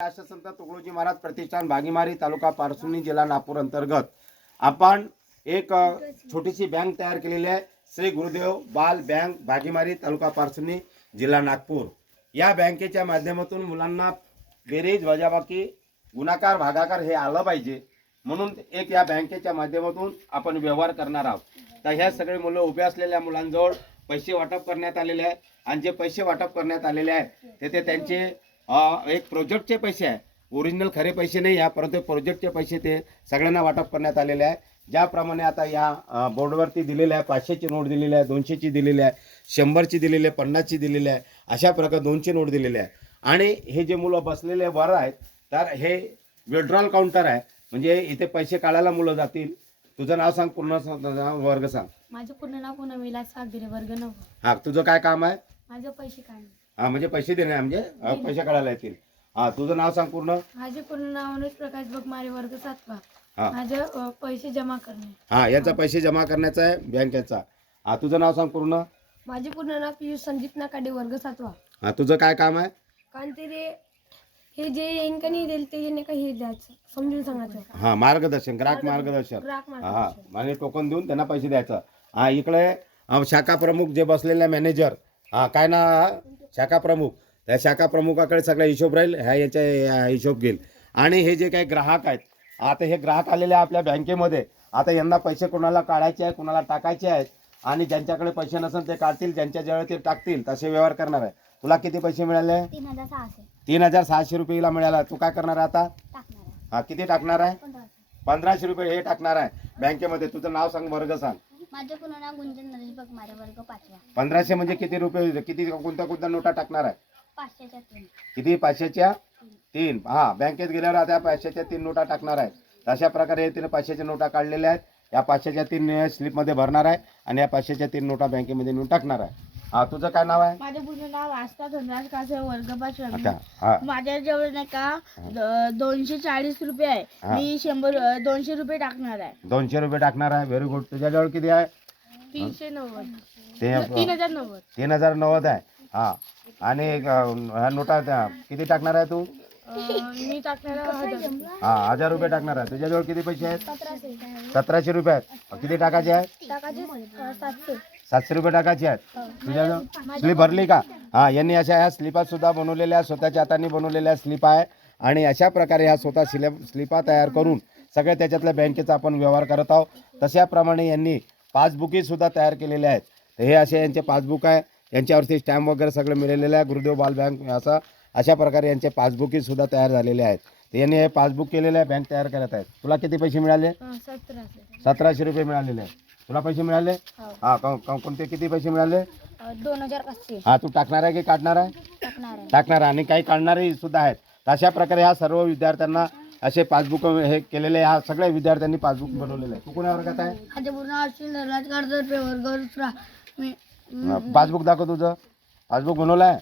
राष्ट्रसंत तुकडोजी महाराज प्रतिष्ठान भागीमारी तालुका पारसुनी जिल्हा नागपूर अंतर्गत. आपण एक छोटीशी बँक तयार केलेली आहे. श्री गुरुदेव बाल बँक भागीमारी तालुका पारसुनी जिल्हा नागपूर. या बँकेच्या माध्यमातून मुलांना बेरीज वजाबाकी गुणाकार भागाकार हे आलं पाहिजे. म्हणून एक या बँकेच्या माध्यमातून आपण व्यवहार करणार आहोत. तर ह्या सगळे मुलं उभे असलेल्या मुलांजवळ पैसे वाटप करण्यात आलेले आहे आणि जे पैसे वाटप करण्यात आलेले आहे तेथे त्यांचे एक प्रोजेक्टचे पैसे आहे. ओरिजिनल खरे पैसे नाही या परंतु प्रोजेक्टचे पैसे ते सगळ्यांना वाटप करण्यात आलेले आहे. ज्याप्रमाणे आता या बोर्डवरती दिलेले आहे पाचशेची नोट दिलेली आहे दोनशेची दिलेली आहे शंभरची दिलेली आहे पन्नासची दिलेली आहे अशा प्रकारे दोनशे नोट दिलेली आहे. आणि हे जे मुलं बसलेले वर आहेत तर हे विड्रॉल काउंटर आहे. म्हणजे इथे पैसे काढायला मुलं जातील. तुझं नाव सांग पूर्ण स- नाव, वर्ग सांग. माझं पूर्ण नाव पूनम विलास सागरे वर्ग नव हा तुझं काय काम आहे? माझं पैसे काढणे. हा म्हणजे पैसे देणे आहे, म्हणजे अ, पैसे काढायला येतील. हा तुझं नाव सांग पूर्ण. माझे पूर्ण नाव अनुज प्रकाश बगमारे वर्ग सातवा. माझं अ, पैसे जमा करणे. हा याचा पैसे जमा करण्याचा आहे बँकेचा. हा तुझं नाव सांग पूर्ण. माझे पूर्ण नाव पियुष संदीप नाकाडे वर्ग सातवा. हा तुझं काय काम आहे? कारण ते रे हे जे येईन का नाही देईल ते नाही का हे द्यायचं समजून सांगायचं. हा मार्गदर्शन ग्राहक मार्गदर्शन ग्राहक हा मार्गदर्शन. टोकन देऊन त्यांना पैसे द्यायचं. हा इकडे अ, शाखा प्रमुख जे बसलेले मॅनेजर. हा काय ना शाखा प्रमुख. त्या शाखा प्रमुखाकडे सगळा हिशोब राहील ह्या याच्या हिशोब घेईल. आणि हे जे काही ग्राहक आहेत आता हे ग्राहक आलेले आहे आपल्या बँकेमध्ये आता यांना पैसे कोणाला काढायचे आहे कोणाला टाकायचे आहेत आणि ज्यांच्याकडे पैसे नसेल ते काढतील ज्यांच्या जवळ ते टाकतील तसे व्यवहार करणार आहे. तुला किती पैसे मिळाले? तीन हजार सहाशे. रुपयेला मिळाला. तू काय करणार आहे. आता हा किती टाकणार आहे? पंधराशे रुपये हे टाकणार आहे. बँकेमध्ये तुझं नाव सांग वर्ग सांग. माझं पूर्ण नाव गुंजन नरेश बगमारे वर्ग पाचवा. पंधराशे म्हणजे किती रुपये किती कोणत्या कोणत्या नोटा टाकणार आहे? पाचशेच्या तीन. किती? पाचशेच्या तीन. हा बँकेत गेल्यावर आता पाचशेच्या तीन नोटा टाकणार आहे. अशा प्रकारे तिने पाचशेच्या नोटा काढलेल्या आहेत. या पाचशेच्या तीन स्लिपमध्ये भरणार आहे आणि या पाचशेच्या तीन नोटा बँकेमध्ये नेऊन टाकणार आहे. हा तुझं काय नाव आहे? माझं पूर्ण नाव आस्था धनराज कासे वर्ग पाचवा अच्छा हा. माझ्याजवळ नाही का द- दोनशे चाळीस रुपये आहे. हा. मी शंभर दोनशे रुपये टाकणार आहे. दोनशे रुपये टाकणार आहे व्हेरी गुड तुझ्याजवळ किती आहे? तीनशे नव्वद. ते तीन हजार नव्वद. तीन हजार नव्वद आहे. हा. आणि अं, ह्या नोटा त्या किती टाकणार आहे तू? मी टाकणार आहे हजार. रुपये. हा हजार रुपये टाकणार आहे. तुझ्याजवळ किती पैसे आहेत? सतराशे. रुपये आहेत. किती टाकायचे आहेत? सातशे. सातशे रुपये टाकायचे आहेत. तुझ्याजवळ स्लिप भरली का? हा यांनी अशा ह्या स्लिपा सुद्धा बनवलेल्या स्वतःच्या हाताने बनवलेल्या स्लिप आहे. आणि अशा प्रकारे ह्या स्वतः स्लिप स्लिपा तयार करून सगळ्या त्याच्यातल्या बँकेचा आपण व्यवहार करत आहोत. तशाप्रमाणे यांनी पासबुकी सुद्धा तयार केलेले आहेत. तर हे असे यांचे पासबुक आहे. यांच्यावरती स्टॅम्प वगैरे सगळं मिळालेलं आहे. गुरुदेव बाल बँक असं अशा प्रकारे यांचे पासबुकी सुद्धा तयार झालेले आहेत. तर यांनी हे पासबुक केलेलं आहे. बँक तयार करत आहेत. तुला किती पैसे मिळाले? सतराशे रुपये मिळालेले आहेत. तुला पैसे मिळाले? हो. हा कोणते किती पैसे मिळाले? अ, दोन हजार पाचशे. हा तू टाकणार आहे की काढणार आहे? टाकणार आहे. टाकणार आहे. आणि काही काढणारे सुद्धा आहेत. तर अशा प्रकारे ह्या सर्व विद्यार्थ्यांना असे पासबुक हे केलेले ह्या सगळ्या विद्यार्थ्यांनी पासबुक बनवलेलं आहे. तू कोण्या वर्गात आहे? पूर्ण पासबुक दाखव तुझं. पासबुक बनवलं आहे?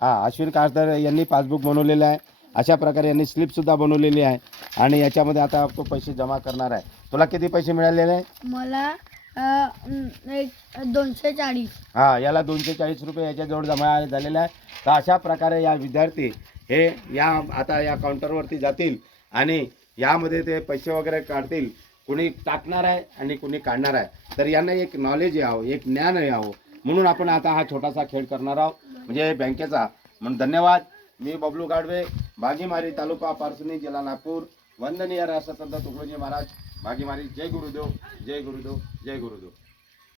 हा अश्विन कारदर यांनी पासबुक बनवलेलं आहे. अशा प्रकारे यांनी स्लिप सुद्धा बनवलेली आहे. आणि याच्यामध्ये आता तो पैसे जमा करणार आहे. तुला किती पैसे मिळालेले? आहे मला दोनशे चाळीस. हा याला दोनशे चाळीस रुपये याच्याजवळ जमा झालेला आहे. तर अशा प्रकारे या विद्यार्थी हे या आता या काउंटरवरती जातील आणि यामध्ये ते पैसे वगैरे काढतील. कुणी टाकणार आहे आणि कुणी काढणार आहे. तर यांना एक नॉलेज यावं एक ज्ञान यावं. म्हणून आपण आता हा छोटासा खेळ करणार आहोत. म्हणजे बँकेचा. म्हणून धन्यवाद. मी बबलू गाडवे बागीमारी तालुका पारसुनी जिल्हा नागपूर. वंदनीय राष्ट्रसंत तुकडोजी महाराज. भागीमारी जय गुरुदेव जय गुरुदेव जय गुरुदेव.